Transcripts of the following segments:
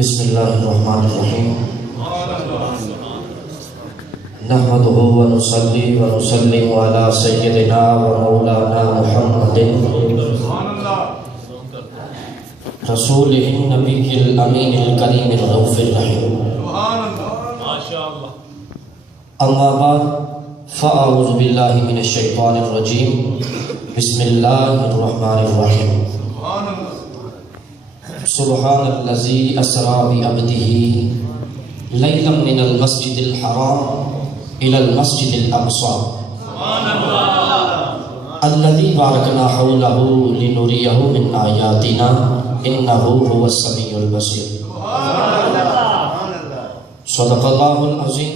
بسم اللہ الرحمن الرحیم نحمده ونصلی ونسلم علی سیدنا و مولانا محمد رسولہ النبی الامین الکریم الرؤوف الرحیم اما بعد فاعوذ باللہ من الشیطان الرجیم بسم اللہ الرحمن الرحیم سبحان الذی اسری بعبدہ لیلا من المسجد الحرام الى المسجد الاقصى الذي باركنا حوله لنريه من آياتنا إنه هو السميع البصير صدق الله العظيم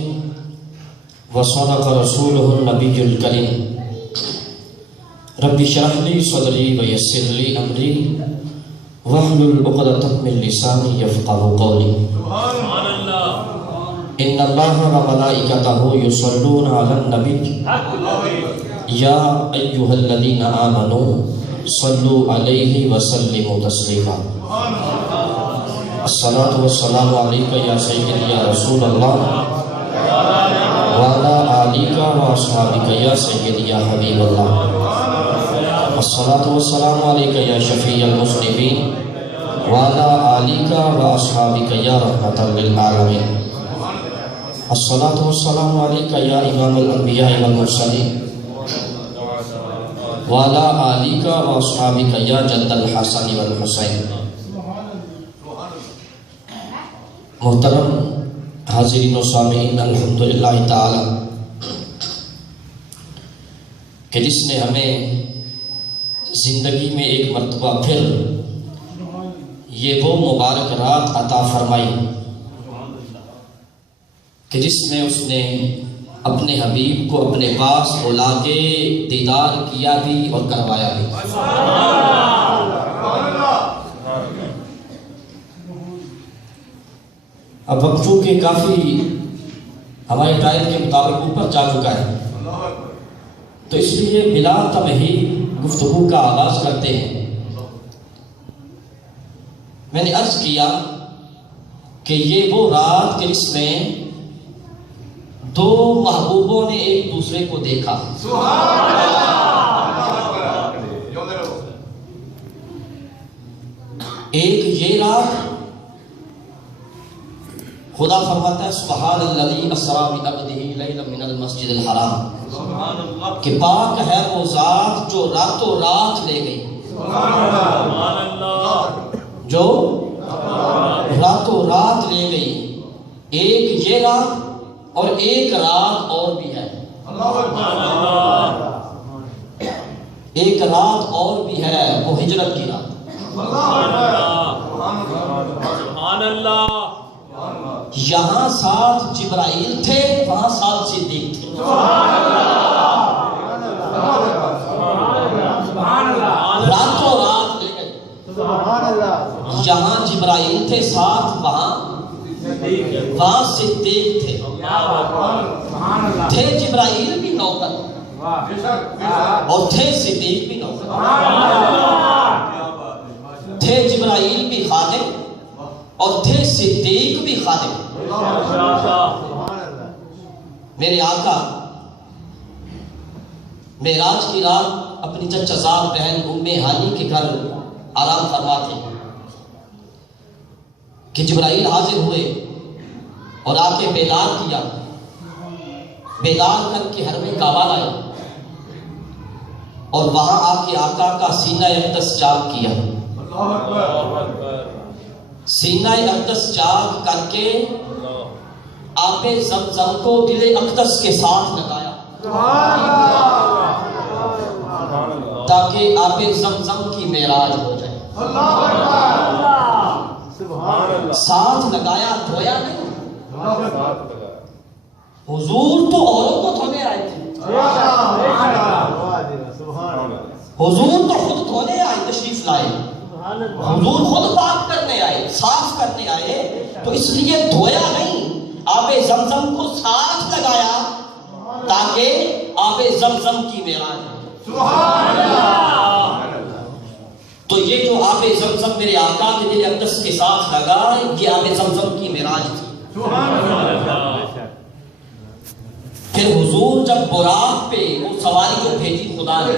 وصدق رسوله النبي الكريم رب اشرح لي صدري ويسر لي أمري واحلل عقدة من لساني يفقهوا قولي ان اللہ و ملائکتہ یصلون علی النبی یا ایہا الذین آمنوا صلوا علیہ وسلموا تسلیما الصلاة والسلام علیکہ یا سیدی یا رسول اللہ وعلی آلک و اصحابک یا سیدی یا حبیب اللہ الصلاة والسلام علیکہ یا شفیع المذنبین وعلی آلک و اصحابک یا رحمۃ للعالمین الصلاة والسلام علیکہ یا امام الانبیاء والمرسلین وعلی آلک و اصحابک یا جد الحسن والحسین محترم حاضرین و سامعین الحمدللہ تعالی کہ جس نے ہمیں زندگی میں ایک مرتبہ پھر یہ وہ مبارک رات عطا فرمائی کہ جس میں اس نے اپنے حبیب کو اپنے پاس بلا کے دیدار کیا بھی اور کروایا بھی۔ اب وقت چونکہ کافی ہمارے ٹائم کے مطابق اوپر جا چکا ہے تو اس لیے بلا تمہید گفتگو کا آغاز کرتے ہیں۔ میں نے عرض کیا کہ یہ وہ رات کہ جس میں دو محبوبوں نے ایک دوسرے کو دیکھا۔ ایک یہ رات خدا فرماتا ہے سبحان الذی اسری بعبدہ لیلا من المسجد الحرام کہ پاک ہے وہ ذات جو راتوں رات لے گئی، جو راتوں رات لے گئی۔ ایک یہ رات اور ایک رات اور بھی ہے، ایک رات اور بھی ہے، وہ ہجرت کی رات۔ یہاں ساتھ جبرائیل تھے، وہاں ساتھ صدیق تھے۔ راتوں رات لے گئے، یہاں جبرائیل تھے ساتھ، وہاں صدیق تھے۔ تھے جبرائیل بھی نوکر اور تھے صدیق بھی نوکر، تھے جبرائیل بھی خادم اور تھے صدیق بھی خادم۔ میرے آقا معراج کی رات اپنی چچازاد بہن ام ہانی کے گھر آرام فرما تھے کہ جبرائیل حاضر ہوئے اور آ کے بیدار کیا، بیدار کر کے حرم کعبہ لائے اور وہاں آ کے آقا کا سینہ اقدس چاک کیا۔ سینہ اقدس چاک کر کے آب زمزم کو دل اقدس کے ساتھ لگایا تاکہ آب زمزم کی معراج ہو جائے۔ ساتھ لگایا، دھویا نہیں۔ حضور تو اوروں کو دھونے آئے تھے، حضور تو خود دھونے آئے، تشریف لائے، حضور خود پاک کرنے آئے، صاف کرنے آئے، تو اس لیے دھویا نہیں، آب زمزم کو ساتھ لگایا تاکہ آب زمزم کی معراج ہو۔ تو یہ جو آب زمزم میرے آقا کے دل اقدس کے ساتھ لگا، یہ آب زمزم کی معراج تھی۔ پھر حضور جب براق پہ وہ سواری جو بھیجی خدا نے،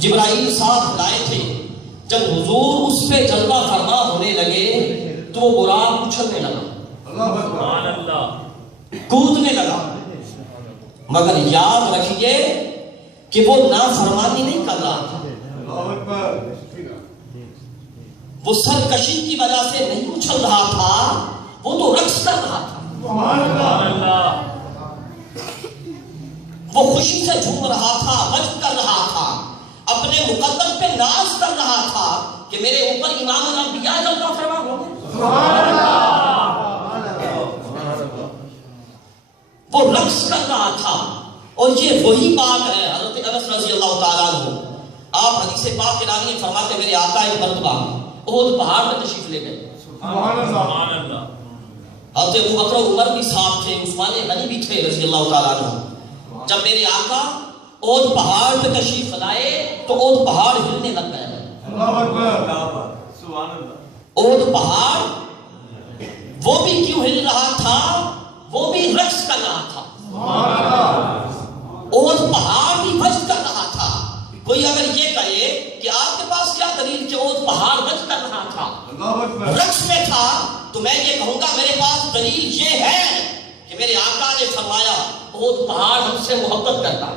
جبرائیل ساتھ لائے تھے، جب حضور اس پہ جلوہ فرما ہونے لگے تو وہ براق اچھلنے لگا، کودنے لگا، مگر یاد رکھیے کہ وہ نافرمانی نہیں کر رہا تھا، وہ سرکشی کی وجہ سے نہیں اچھل رہا تھا، وہ تو رقص کر رہا تھا، وہ خوشی سے جھوم رہا تھا، وجد کر رہا تھا، اپنے مقدم پہ ناز کر رہا تھا کہ میرے اوپر امام الانبیاء جلوہ فرما ہو گئے۔ وہ رقص کر رہا تھا، اور یہ وہی بات ہے حضرت انس رضی اللہ تعالیٰ عنہ، آپ حدیث پاک کے راوی فرماتے میرے آقا ایک مرتبہ احد پہاڑ میں تشریف لے گئے، حضرت ابو بکر و عمر بھی ساتھ تھے، عثمان غنی بھی تھے رضی اللہ تعالیٰ عنہ۔ جب میرے آقا احد پہاڑ پہ تشریف لائے تو احد پہاڑ ہلنے لگ گئے۔ احد پہاڑ وہ بھی کیوں ہل رہا تھا؟ وہ بھی رقص کر رہا تھا، احد پہاڑ بھی وجد کر رہا تھا۔ کوئی اگر یہ کہے کہ آپ کے پاس کیا دلیل کہ احد پہاڑ وجد کر رہا تھا، رقص میں تھا، تو میں یہ کہوں گا میرے پاس دلیل یہ ہے کہ میرے آقا نے فرمایا احد پہاڑ ہم سے محبت کرتا ہے،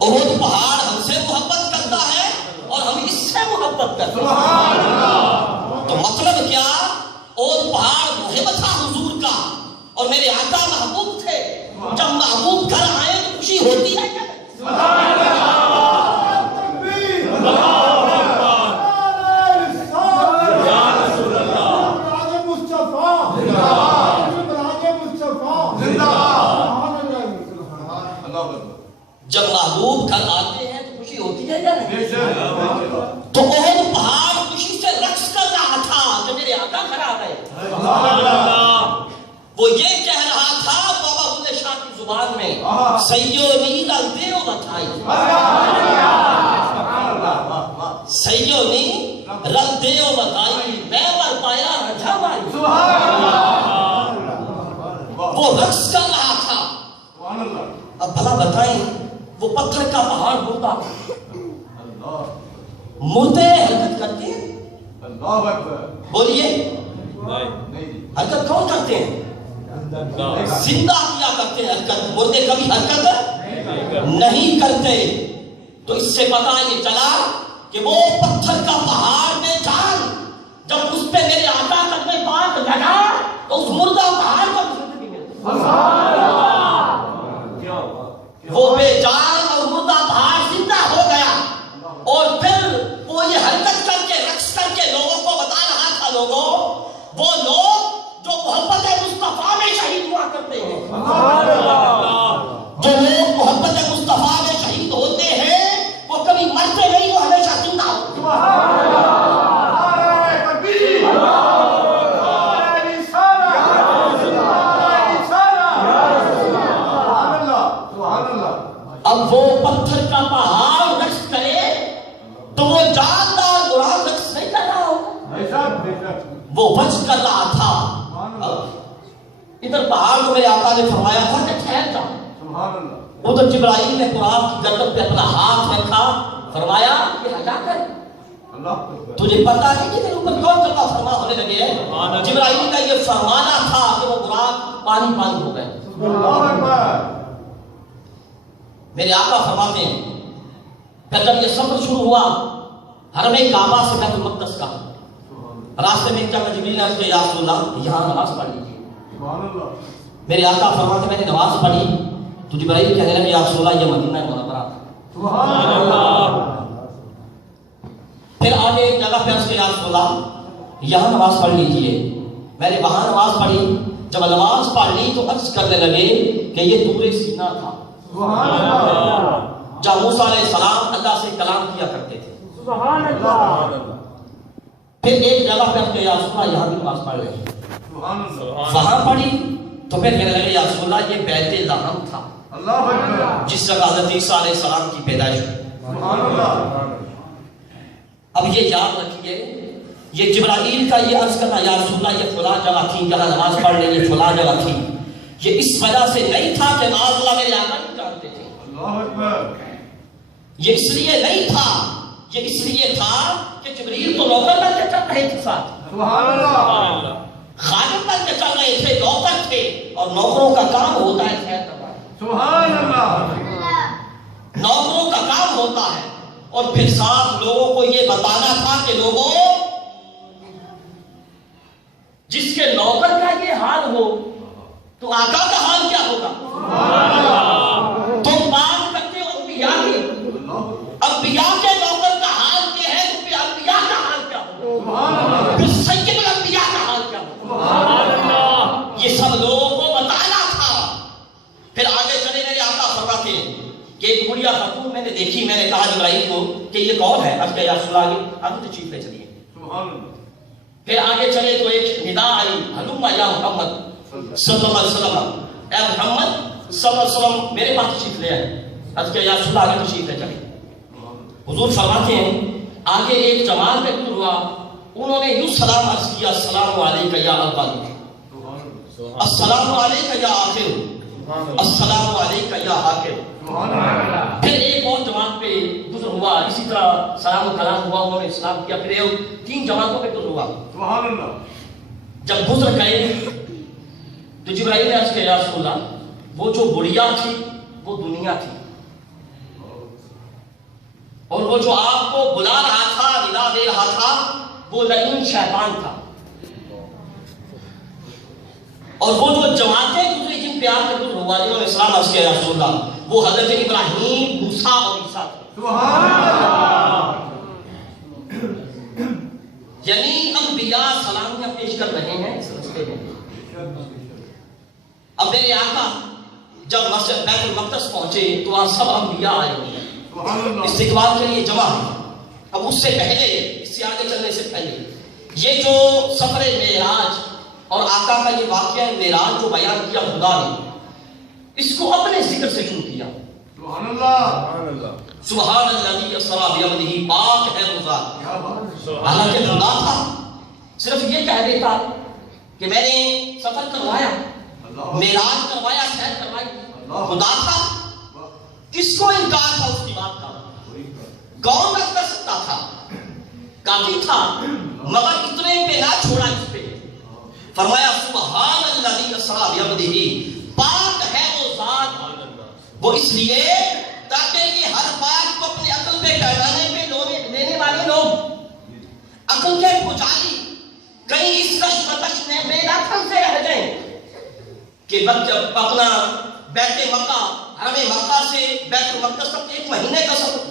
احد پہاڑ ہم سے محبت کرتا ہے اور ہم اس سے محبت کرتے ہیں۔ تو مطلب کیا؟ احد پہاڑ محب تھا حضور کا، اور میرے آقا محبوب تھے، جب محبوب گھر آئے تو خوشی ہوتی ہے کیا؟ جب محبوب گھر آتے ہیں تو خوشی ہوتی ہے یا نہیں؟ تو احد پہاڑ خوشی سے رقص کر رہا تھا جب میرے آقا گھر آ گئے۔ وہ یہ کہہ رہا تھا بابا بلے شاہ کی زبان میں، سیونی رلدے و بتائی، سیونی رلدے و بتائی، میں بر پایا رجھا بائی۔ وہ رقص کر رہا تھا۔ اب بھلا بتائیں وہ پتھر کا پہاڑ ہوتا، مردے حرکت کرتے ہیں؟ بولیے حرکت کون کرتے ہیں؟ زندہ کیا کرتے ہیں حرکت، مردے کبھی حرکت نہیں کرتے۔ تو اس سے پتہ یہ چلا کہ وہ پتھر کا پہاڑ میں جان جب اس پہ میرے آقا قدم پاک لگا تو اس مردہ پہاڑ کو زندگی ملتی، وہ بے جان اور مردہ پہاڑ زندہ ہو گیا، اور پھر وہ یہ حرکت کر کے رقص کر کے لوگوں کو بتا رہا تھا، لوگوں وہ لوگ جو محبت مصطفیٰ میں شہید ہوا کرتے ہیں، جو لوگ محبت مصطفیٰ میں شہید ہوتے ہیں وہ کبھی مرتے نہیں، وہ ہمیشہ زندہ ہوتے ہیں۔ اب وہ پتھر کا پہاڑ رقص کرے تو وہ جاندار قرآن رقص نہیں کر رہا ہوگا، وہ وجد کر رہا تھا۔ ادھر پہاڑ کو میرے آقا نے فرمایا تھا کہ ٹھہر جا، ادھر جبرائیل نے قرآن کی گردن پہ اپنا ہاتھ رکھا، فرمایا کہ ہٹا کر، تجھے پتا ہے کہ میرے اوپر کون جلوہ فرما ہونے لگے ہیں؟ جبرائیل کا یہ فرمانا تھا کہ وہ قرآن پانی پانی ہو گئے۔ میرے آقا فرماتے ہیں پھر جب یہ سفر شروع ہوا حرم کعبہ سے بیت المقدس کا، راستے میں ایک جگہ جبریل نے عرض کیا یا رسول اللہ یہاں نماز پڑھ لیجیے۔ میرے آقا فرماتے میں نے نماز پڑھی تو جبرائیل کہنے لگے یا رسول اللہ یہ مدینہ منورہ تھا۔ پھر آگے ایک جگہ پہ عرض کیا یا رسول اللہ یہاں نماز پڑھ لیجیے۔ میں نے وہاں نماز پڑھی، جب نماز پڑھ لی تو عرض کرنے لگے کہ یہ دور سینہ تھا جب موسیٰ علیہ السلام اللہ سے کلام کیا کرتے تھے۔ پھر ایک جگہ پہ کہ یا رسول اللہ یہاں بھی نماز پڑھ لیں، وہاں پڑھی تو پھر کہنے لگے یا رسول اللہ یہ بیت لحم تھا جس جگہ حضرت عیسیٰ علیہ السلام کی پیدائش ہوئی۔ اب یہ یاد رکھیے، یہ جبرائیل کا یہ عرض کرنا یا رسول اللہ یہ فلاں جگہ تھی جہاں نماز پڑھ لیں، یہ فلاں جگہ تھی، یہ اس وجہ سے نہیں تھا کہ معاذ اللہ میرے آقا نہیں جانتے تھے، یہ اس لیے نہیں تھا، یہ اس لیے تھا کہ جبریل تو نوکر بن کے چل رہے تھے ساتھ، خادم بن کے چل رہے تھے، نوکر تھے، اور نوکروں کا کام ہوتا ہے خیر کرنا، سبحان اللہ، نوکروں کا کام ہوتا ہے، اور پھر ساتھ لوگوں کو یہ بتانا تھا کہ لوگوں جس کے نوکر کا یہ حال ہو تو آقا کا حال کیا ہوگا؟ تم بات کرتے ہو انبیاء کی، انبیاء کے نوکر کا حال یہ ہے تو پھر انبیاء کا حال کیا ہوگا؟ پھر سید الانبیاء کا حال کیا ہوگا؟ یہ سب لوگوں کو بتانا تھا۔ پھر آگے چلے میرے آقا فرماتے ہیں کہ ایک بڑھیا خاتون میں نے دیکھی، میں نے کہا جبرائیل کو کہ یہ کون ہے؟ اب کہ یا رسول اللہ آگے تو چیخ لے چلیے۔ پھر آگے چلے تو ایک ندا آئی، ہلوم یا محمد صلی اللہ علیہ وسلم، اے محمد صلی اللہ علیہ وسلم میرے پاس تشریف لے آئے۔ اب کہ یا رسول اللہ آگے تشریف لے چلے۔ حضور فرماتے ہیں آگے ایک جماعت میں گزر ہوا، انہوں نے یوں سلام عرض کیا، السلام علیکم یا اول، السلام علیکم یا آخر، السلام علیکم یا حاکم۔ پھر ایک اور جماعت پہ گزر ہوا، اسی طرح سلام و کلام ہوا، انہوں نے اسلام کیا۔ پھر تین جماعتوں پہ گزر ہوا۔ جب گزر گئے تو جبرائیل نے عرض کیا یا رسول اللہ وہ جو بڑھیا تھی وہ دنیا تھی، اور وہ جو آپ کو بلا رہا تھا، ندا دے رہا تھا، وہ لعین شیطان تھا، اور وہ جو جماعتیں گزری جن پہ آپ کے گزر ہوا جنہوں نے اسلام عرض کیا یا رسول اللہ وہ حضرت ابراہیم، موسیٰ اور عیسیٰ تھے۔ یعنی انبیاء سلامیاں پیش کر رہے ہیں اس رستے میں۔ اب میرے آقا جب مسجد بیت المقدس پہنچے تو وہاں سب انبیاء آئے ہوئے ہیں استقبال کے لیے جمع ہیں۔ اب اس سے پہلے، اس سے آگے چلنے سے پہلے، یہ جو سفر معراج اور آقا کا یہ واقعہ معراج جو بیان کیا خدا نے، اس کو اپنے ذکر سے شروع کیا۔ سبحان اللہ، سبحان الذی اسریٰ بعبدہ، پاک ہے وہ ذات۔ حالانکہ خدا تھا، صرف یہ کہہ دیتا کہ میں نے سفر کروایا، معراج کروایا، سیر کروائی، خدا تھا، کس کو انکار تھا اس کی بات کا؟ کون رد کر سکتا تھا؟ کافی تھا، مگر اتنے پہ نہ چھوڑا اس پہ، فرمایا سبحان الذی اسریٰ بعبدہ، پاک ہے وہ ذات۔ وہ اس لیے تاکہ یہ ہر بات کو اپنے عقل پہ پیمانے پہ لینے والے لوگ عقل کے پجاری کہیں اس کشمکش میں بے دخل سے رہ جائیں کہ وقت جب اپنا بیت مکہ، حرم مکہ سے بیت المقدس تک 1 مہینے کا سفر،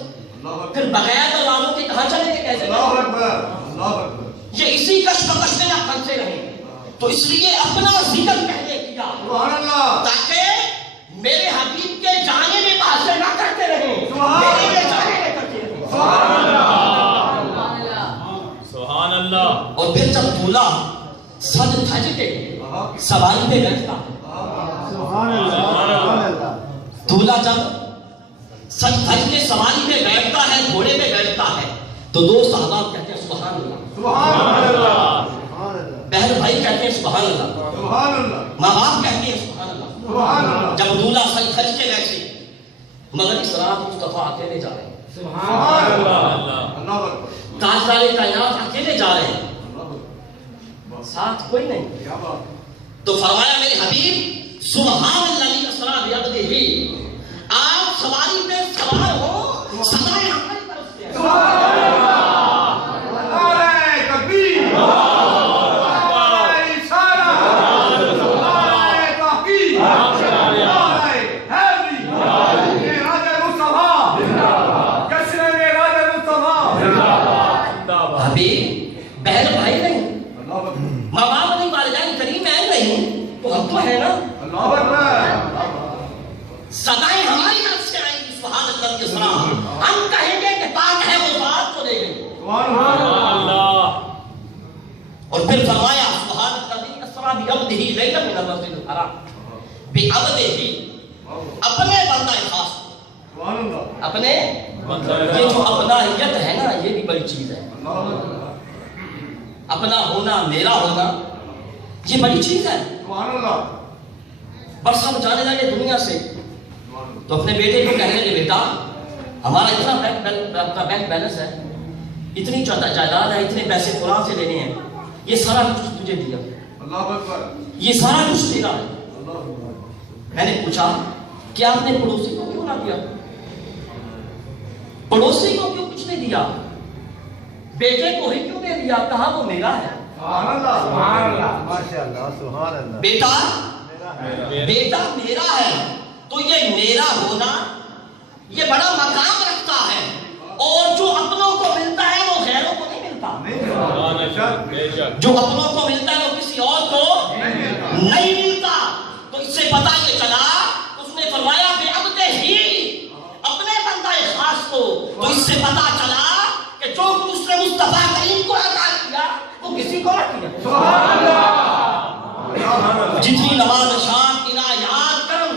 پھر بغیر دروازوں کے کہاں چلیں گے؟ کیسے؟ یہ اسی کشمکش میں نہ پھنسے رہیں، تو اس لیے اپنا ذکر پہلے کیا تاکہ میرے حبیب کے جانے میں بحثیں نہ کرتے رہیں، میرے لئے جانے میں کرتے رہیں۔ سبحان اللہ۔ اور پھر جب دولہا سج دھج کے سواری پہ بیٹھتا ہے، دولہا جب سج دھج کے سواری پہ بیٹھتا ہے، گھوڑے پہ بیٹھتا ہے، تو دو صحابہ کہتے ہیں سبحان اللہ، بہن بھائی کہتے ہیں سبحان اللہ، ماں باپ کہتے ہیں سبحان اللہ۔ جب دولہا سج دھج کے بیٹھے، مگر اس رات مصطفیٰ اکیلے جا رہے ہیں، سبحان اللہ، تاجدار کائنات اکیلے جا رہے ہیں، ساتھ کوئی نہیں۔ تو فرمایا میرے حبیب سبحان الذی اسریٰ بعبدہ، آپ سواری پہ سوار ہو، سدائے ہماری طرف سے ہیں۔ بہن بھائی نہیں، ماں باپ نہیں، والدین کریم اہل نہیں، تو ہم تو ہے نا، صدائیں ہماری طرف سے آئیں گی سبحان الذی اسریٰ، ہم کہیں گے کہ پاک ہے وہ ذات کو دے گئی۔ اور پھر فرمایا سبحان الذی اسریٰ بعبدہ لیلا من المسجد الحرام بعبدہ، اپنے بندہ خاص، اپنے یہ جو اپنائیت ہے نا یہ بھی بڑی چیز ہے. اپنا ہونا میرا ہونا یہ بڑی چیز ہے. سبحان اللہ. بس ہم جانے لگے دنیا سے تو اپنے بیٹے کو کہنے لگے بیٹا ہمارا اتنا بینک بیلنس ہے, اتنی جائیداد ہے, اتنے پیسے فلاں سے لینے ہیں, یہ سارا کچھ تجھے دیا, اللہ اکبر. یہ سارا کچھ تیرا ہے. میں نے پوچھا کہ آپ نے پڑوسی کو کیوں نہ دیا؟ پڑوسی کو کیوں کچھ نہیں دیا؟ بیٹے کو ہی کیوں نہیں دیا؟ کہا وہ میرا ہے. سبحان اللہ. سبحان اللہ. ماشاءاللہ سبحان اللہ. بیٹا میرا ہے تو یہ میرا ہونا یہ بڑا مقام رکھتا ہے, اور جو اپنوں کو ملتا ہے وہ غیروں کو نہیں ملتا. جو اپنوں کو ملتا ہے وہ کسی اور کو نہیں ملتا. تو اس سے پتہ یہ چلا, اس نے فرمایا کہ عبدہ ہی اپنے بندہ خاص کو, تو اس سے پتہ چلا کہ جو اس نے مصطفیٰ کریم کو عطا کیا وہ کسی کو نہ کیا. سبحان اللہ. جتنی نماز شام عنایات کرم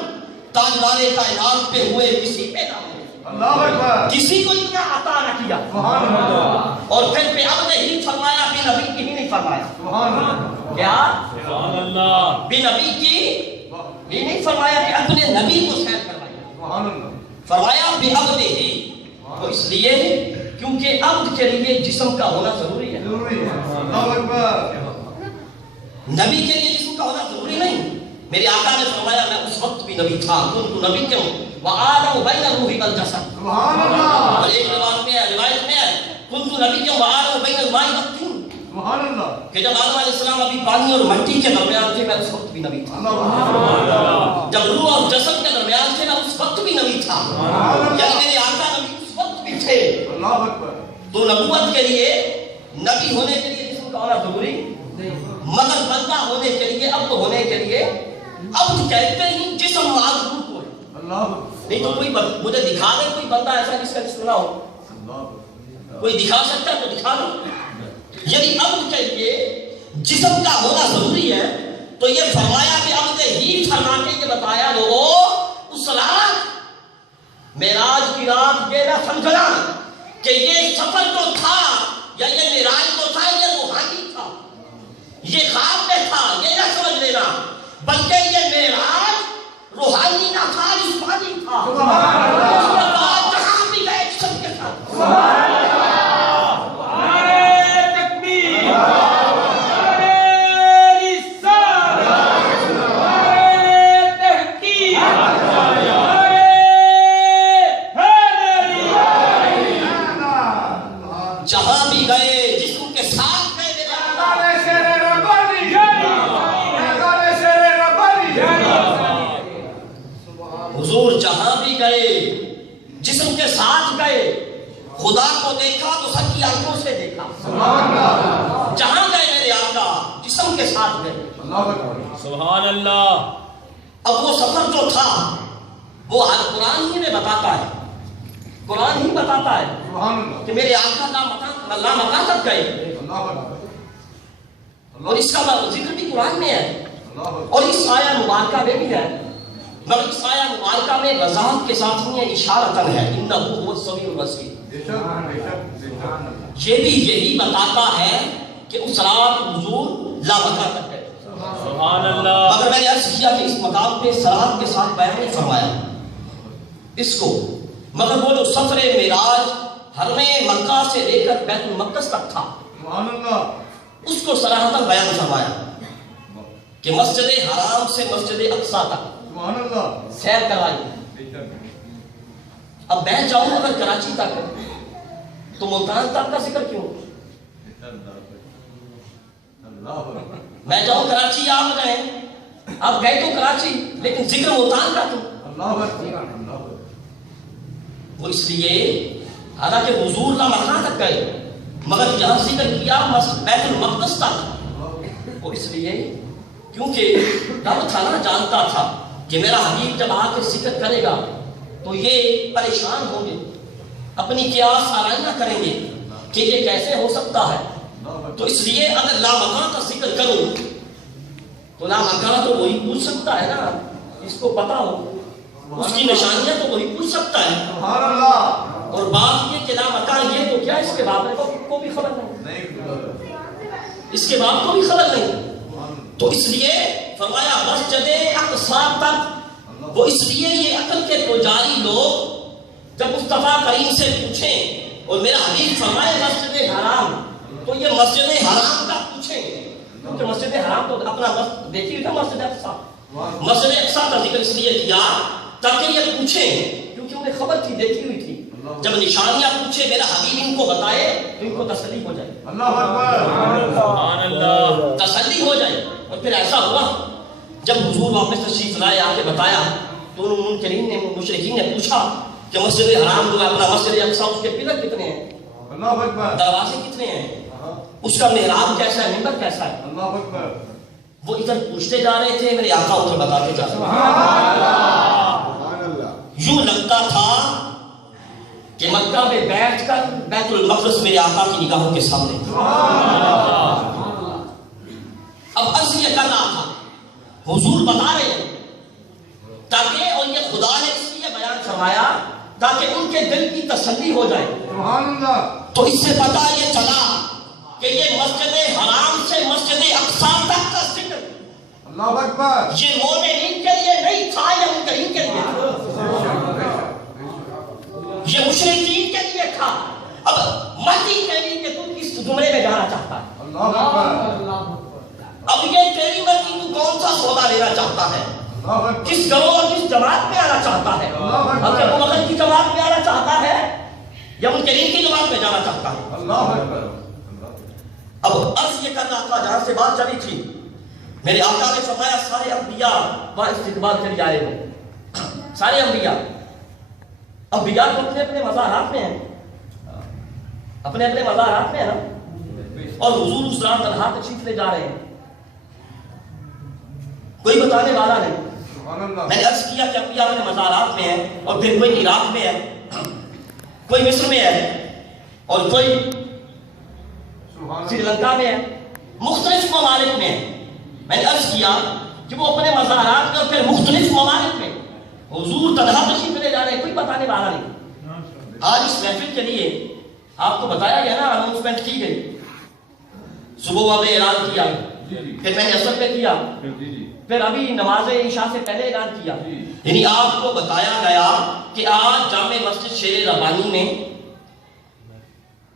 تاجدار کائنات پہ ہوئے کسی پہ نہ ہوئے, اللہ اکبر. کسی کو اتنا عطا نہ کیا. سبحان اللہ. اور پھر پہ عبدہ ہی فرمایا, بے نبی کی ہی نہیں فرمایا. سبحان اللہ. کیا سبحان اللہ. بے نبی کی یہ نہیں فرمایا کہ اپنے نبی کو سیر کروایا, سبحان اللہ. فرمایا بے عبدہ ہی. تو اس لیے کیونکہ عبد کے لیے جسم کا ہونا ضروری ہے, ضروری ہے. اللہ اکبر. نبی کے لیے جسم کا ہونا ضروری نہیں. میرے آقا نے فرمایا میں اس وقت بھی نبی تھا, کنت نبی کیوں وآدم بین الروح والجسد. سبحان اللہ. اور ایک روایت میں ہے کنت نبی کیوں وآدم بین الماء والطین, سبحان اللہ. کہ جب آدم علیہ السلام ابھی پانی اور مٹی کے درمیان تھے میں اس وقت بھی نبی تھا. اللہ. جب روح اور جسد کے درمیان تھے میں اس وقت بھی نبی تھا. یعنی میرے آقا نبی اس وقت بھی تھے. اللہ اکبر. تو نبوت کے لیے نبی ہونے کے لیے جسم کا ہونا ضروری, مگر بندہ ہونے کے لیے عبد ہونے کے لیے عبد کہتے ہی جسم معذور کو ہے. اللہ. نہیں تو کوئی مجھے دکھا دے کوئی بندہ ایسا جس کا جسم نہ ہو, کوئی دکھا سکتا ہے تو دکھا دو. یعنی عبد کے لیے جسم کا ہونا ضروری ہے. تو یہ فرمایا کہ عبد ہی فرما کے یہ بتایا لوگوں اس رات معراج کی رات یہ نہ سمجھنا کہ یہ سفر تو تھا یا یہ معراج تو تھا, یہ روحانی تھا, یہ خواب میں تھا, یہ نہ سمجھ لینا, بلکہ یہ معراج روحانی نہ تھا, جسمانی تھا. سبحان اللہ. اس کے بعد جہاں بھی گئے سب کے ساتھ. سبحان اللہ. نعرہ تکبیر. نعرہ رسالت. نعرہ تحقیق. نعرہ حیدری. جہاں بھی گئے جسم کے ساتھ گئے میرے آقا. نعرہ شیر ربانی. نعرہ شیر ربانی. حضور جہاں بھی گئے جسم کے ساتھ گئے, خدا کو دیکھا تو سب کی آنکھوں سے دیکھا. سبحان اللہ. جہاں گئے میرے آقا جسم کے ساتھ گئے. اللہ اکبر. سبحان اللہ. اب وہ سفر جو تھا وہ قرآن ہی میں بتاتا ہے, قرآن ہی بتاتا ہے سبحان اللہ. کہ میرے آقا لامکان تک گئے, اللہ اکبر. اور اس کا ذکر بھی قرآن میں ہے اللہ اکبر. اور اس آیہ مبارکہ میں بھی ہے, مگر اس آیہ مبارکہ میں وضاحت کے ساتھ نہیں ہے, اشارتاً ہے. انہ هو السمیع البصیر. بے شک بے شک بے شک. یہ بھی یہی بتاتا ہے کہ اس رات حضور لامکان تک گئے. سبحان اللہ. مگر میں نے عرض کیا کہ اس مقام پہ صراحت کے ساتھ بیان نہیں فرمایا اس کو, مگر وہ جو سفر معراج حرم مکہ سے لے کر بیت المقدس تک تھا سبحان اللہ. اس کو صراحتاً بیان فرمایا کہ مسجد حرام سے مسجد اقصی تک سبحان اللہ. سیر کرائی. بے شک. اب میں جاؤں اگر کراچی تک تو ملتان تک کا ذکر کیوں؟ اللہ اکبر. میں جاؤں کراچی, آپ گئے, آپ گئے تو کراچی, لیکن ذکر ملتان کا کیوں؟ اللہ اکبر. اللہ اکبر. وہ اس لیے حالانکہ حضور لامکان تک گئے مگر یہاں ذکر کیا بیت المقدس تک, وہ اس لیے کیونکہ رب تھا نا, جانتا تھا کہ میرا حبیب جب آ کے ذکر کرے گا تو یہ پریشان ہوں گے, اپنی قیاس آرائیاں کریں گے کہ یہ کیسے ہو سکتا ہے. تو اس لیے اگر لامکان کا ذکر کروں تو لامکان تو وہی پوچھ سکتا ہے نا, اس کو پتا ہو, اس کی نشانیاں تو وہی پوچھ سکتا ہے. سبحان اللہ. اور بات یہ کہ لا مکان یہ تو کیا اس کے باپ کو بھی خبر نہیں، اس کے باپ کو بھی خبر نہیں. تو اس لیے فرمایا مسجد اقصی تک، وہ اس لیے یہ عقل کے پجاری لوگ جب مصطفیٰ کریم سے پوچھیں اور میرا حبیب فرمائے مسجد حرام، تو یہ مسجد حرام کا پوچھیں، کیونکہ مسجد حرام تو اپنا دیکھی تھا. مسجد اقصی کا ذکر اس لیے کیا تاکہ یہ پوچھیں، کیونکہ انہیں خبر تھی، دیکھی ہوئی تھی. جب نشانیاں پوچھے میرا حبیب ان کو بتائے تو ان کو تسلی ہو جائے، اللہ اکبر، سبحان اللہ، تسلی ہو جائے. اور پھر ایسا ہوا جب حضور واپس تشریف لائے آ کے بتایا تو ان منکرین نے، مشرکین نے پوچھا کہ مسجد حرام جو ہے اپنا مسجد اقصی، اس کے پلر کتنے ہیں، اللہ اکبر، دروازے کتنے ہیں، اس کا محراب کیسا ہے، منبر کیسا ہے. اللہ اکبر. وہ ادھر پوچھتے جا رہے تھے، میرے آقا ادھر بتاتے جا رہے تھے. یوں لگتا تھا کہ مکہ میں بیٹھ کر بیت المقدس میرے آقا کی نگاہوں کے سامنے. اب عرض یہ کر رہا تھا، حضور بتا رہے ہیں تاکہ، اور یہ خدا نے اس لیے بیان فرمایا تاکہ ان کے دل کی تسلی ہو جائے. سبحان اللہ. تو اس سے پتہ یہ چلا کہ یہ مسجد حرام سے مسجد اقصی تک کا ذکر اللہ اکبر. یہ مومنین کے لیے نہیں تھا، یہ منکرین کے لیے تھا، یہ مشرکین کے لیے تھا. اب مہدی کہنی کہ تم کس زمرے میں جانا چاہتا ہے، اللہ اکبر. اب یہ تیری مرضی، تو کون سا سودا لینا چاہتا ہے، اللہ اکبر. کس گروہ اور کس جماعت میں آنا چاہتا ہے. اب کیا وہ مغل کی جماعت میں آنا چاہتا ہے یا منکرین کی جماعت میں جانا چاہتا ہے. اللہ اکبر. اب عرض یہ کرنا تھا جہاں سے بات چلی تھی، میرے آقا نے فرمایا سارے انبیاء وہاں استقبال کے لیے آئے ہوں، سارے انبیاء تو اپنے اپنے مزارات میں ہیں، اپنے اپنے مزارات میں ہیں نا. اور حضور اس رات تنہا تشریف لے جا رہے ہیں، کوئی بتانے والا نہیں. سبحان اللہ. میں نے عرض کیا کہ انبیاء اپنے مزارات میں ہیں، اور پھر کوئی عراق میں ہے، کوئی مصر میں ہے، اور کوئی سری لنکا میں ہے، مختلف ممالک میں ہے. میں نے عرض کیا کہ وہ اپنے مزارات میں اور پھر مختلف ممالک میں حضور تنہا تشریف لے جا رہے ہیں، کوئی بتانے والا نہیں. آج اس محفل کے لیے آپ کو بتایا گیا نا، اناؤنسمنٹ کی گئی، صبح آپ نے اعلان کیا، پھر میں نے اثر پہ کیا، پھر ابھی نماز عشاء سے پہلے اعلان کیا. یعنی آپ کو بتایا گیا کہ آج جامع مسجد شیر ربانی میں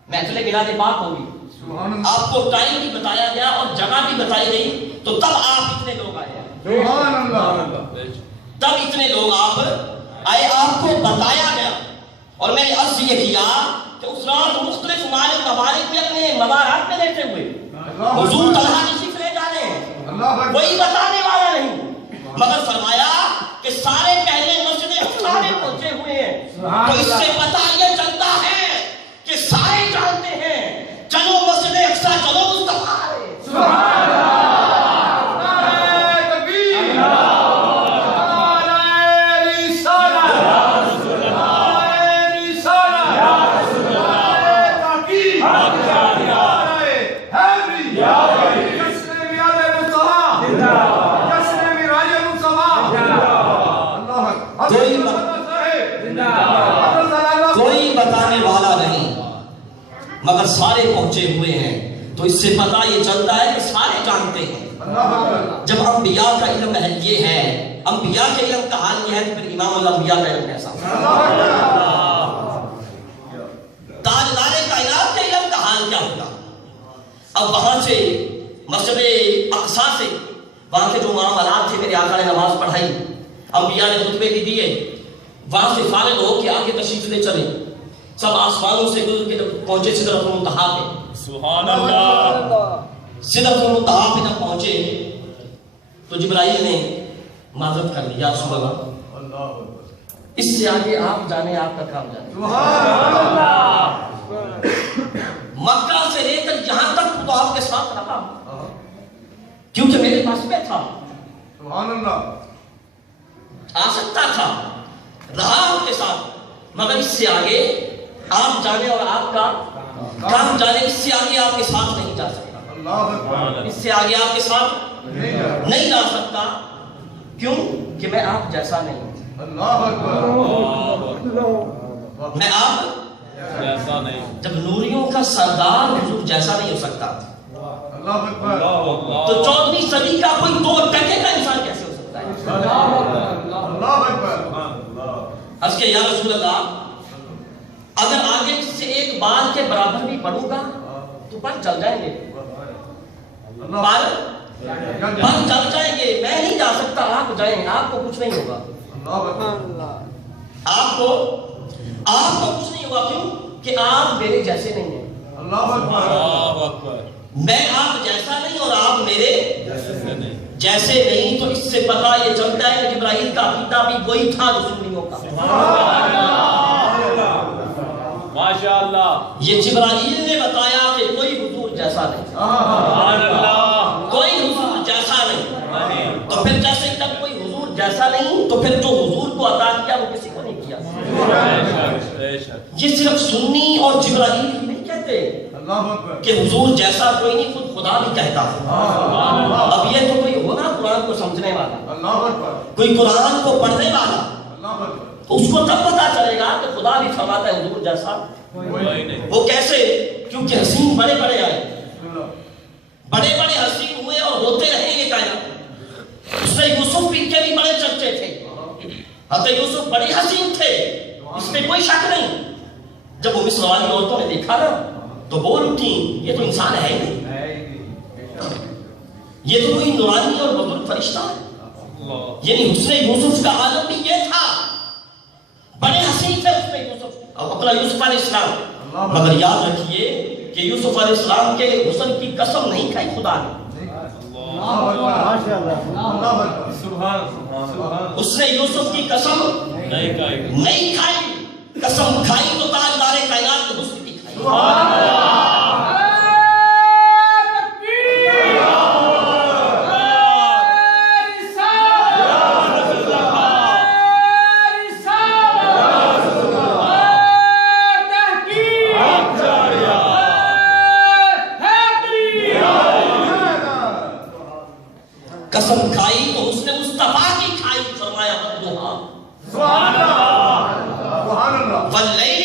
محفل میلاد پاک ہوگی. آپ کو ٹائم بھی بتایا گیا اور جگہ بھی بتائی گئی، تو تب آپ اتنے لوگ آئے ہیں، سبحان اللہ. تب اتنے لوگ آپ آئے، آپ کو بتایا گیا. اور میں نے عرض یہ کیا کہ اس رات مختلف ممالک میں اپنے مزارات میں لیتے ہوئے حضور تنہا تشریف لے جا رہے ہیں، کوئی بتانے والا نہیں. مگر فرمایا کہ سارے پہلے مسجد اقصی میں پہنچے ہوئے ہیں. تو اس سے پتہ یہ چلتا ہے کہ سارے جانتے ہیں، چلو مسجد اقصی، چلو مصطفیٰ ہے. سبحان اللہ. نعرہ تکبیر. نعرہ رسالت. نعرہ رسالت. نعرہ تحقیق. نعرہ حیدری. جشن میلاد مصطفیٰ. جشن معراج مصطفیٰ. کوئی بتانے والا نہیں، مگر سارے پہنچے ہوئے ہیں. تو اس سے پتہ یہ چلتا ہے کہ سارے جانتے ہیں. جب انبیاء کا علم ہے، یہ ہے انبیاء کے علم کا حال یہ ہے، تو پھر امام الانبیاء کا علم کیسا؟ تاجدار کائنات کے علم کا حال کیا ہوگا؟ اب وہاں سے مسجد اقصی سے وہاں کے جو معاملات تھے، میرے آقا نے نماز پڑھائی، انبیاء نے خطبے بھی دیے، وہاں سے فارغ ہو کے آگے تشریف لے چلے. سب آسمانوں سے گزر کے جب پہنچے سدرۃ المنتہا پہ، سبحان اللہ، سدرۃ المنتہا پہ جب پہنچے تو جبرائیل نے معذرت کر لی، یا رسول اللہ اس سے آگے آپ جانے، آپ کا کام جانے. مکہ سے لے کر یہاں تک تو آپ کے ساتھ رہا، کیونکہ میرے پاس میں تھا، سبحان اللہ. آ سکتا تھا، رہا ان کے ساتھ. مگر اس سے آگے آپ جانے اور آپ کا کام جانے، اس سے آگے آپ کے ساتھ نہیں جا سکتا. اللہ اکبر. اس سے آگے آپ کے ساتھ نہیں جا سکتا. کیوں؟ کہ میں آپ جیسا نہیں ہوں. اللہ اکبر. میں آپ جیسا نہیں جب نوریوں کا سردار حضور جیسا نہیں ہو سکتا اللہ اکبر تو 14ویں صدی کا کوئی 2 ٹکے کا انسان کیسے ہو سکتا ہے؟ اللہ اکبر عرض کہ یا رسول اللہ اگر آگے سے ایک بال کے برابر بھی پڑھوں گا تو پر جل جائیں گے، پر جل جائیں گے، میں نہیں جا سکتا، آپ جائیں، آپ کو کچھ نہیں ہوگا، آپ کو کچھ نہیں ہوگا، کیوں کہ آپ میرے جیسے نہیں ہیں، اللہ اکبر اللہ اکبر میں آپ جیسا نہیں اور آپ میرے جیسے نہیں۔ تو اس سے پتہ یہ چلتا ہے کہ جبرائیل کا عقیدہ بھی وہی تھا جو سنیوں کا۔ ماشاءاللہ یہ جبرائیل نے بتایا کہ کوئی حضور جیسا نہیں، سبحان اللہ کوئی حضور جیسا نہیں۔ تو پھر جیسے تک کوئی حضور جیسا نہیں تو پھر جو حضور کو عطا کیا وہ کسی کو نہیں کیا۔ بے شک یہ صرف سنی اور جبرائیل ہی نہیں کہتے اللہ اکبر کہ حضور جیسا کوئی نہیں، خود خدا بھی کہتا ہے۔ اب یہ تو کوئی ہونا قرآن کو سمجھنے والا، اللہ اکبر کوئی قرآن کو پڑھنے والا، اللہ اکبر تو اس کو تب پتا چلے گا کہ خدا بھی فرماتا ہے حضور جیسا۔ کوئی نہیں وہ کیسے؟ کیونکہ حسین بڑے بڑے آئے، اللہ بڑے بڑے حسین ہوئے اور روتے رہیں گے کائنات۔ اس میں یوسف بھی کے بھی بڑے چرچے تھے، حضرت یوسف بڑے حسین تھے، اس میں کوئی شک نہیں۔ جب وہ مصر والی عورتوں نے دیکھا نا تو بول اٹھی یہ تو انسان ہے ہی نہیں، یہ تو کوئی نورانی اور بزرگ فرشتہ ہے۔ یعنی حسن یوسف کا عالم بھی یہ تھا، بڑے حسین تھے حسن یوسف اور اپنا یوسف علیہ السلام۔ مگر یاد رکھیے کہ یوسف علیہ السلام کے حسن کی قسم نہیں کھائی خدا نے، اس نے یوسف کی قسم نہیں کہے گا نہیں کھائی، قسم کھائی تو تاجدار کائنات کے حسن کی کھائی۔ قسم کھائی تو اس نے مصطفیٰ کی کھائی، فرمایا سبحان اللہ سبحان اللہ واللیل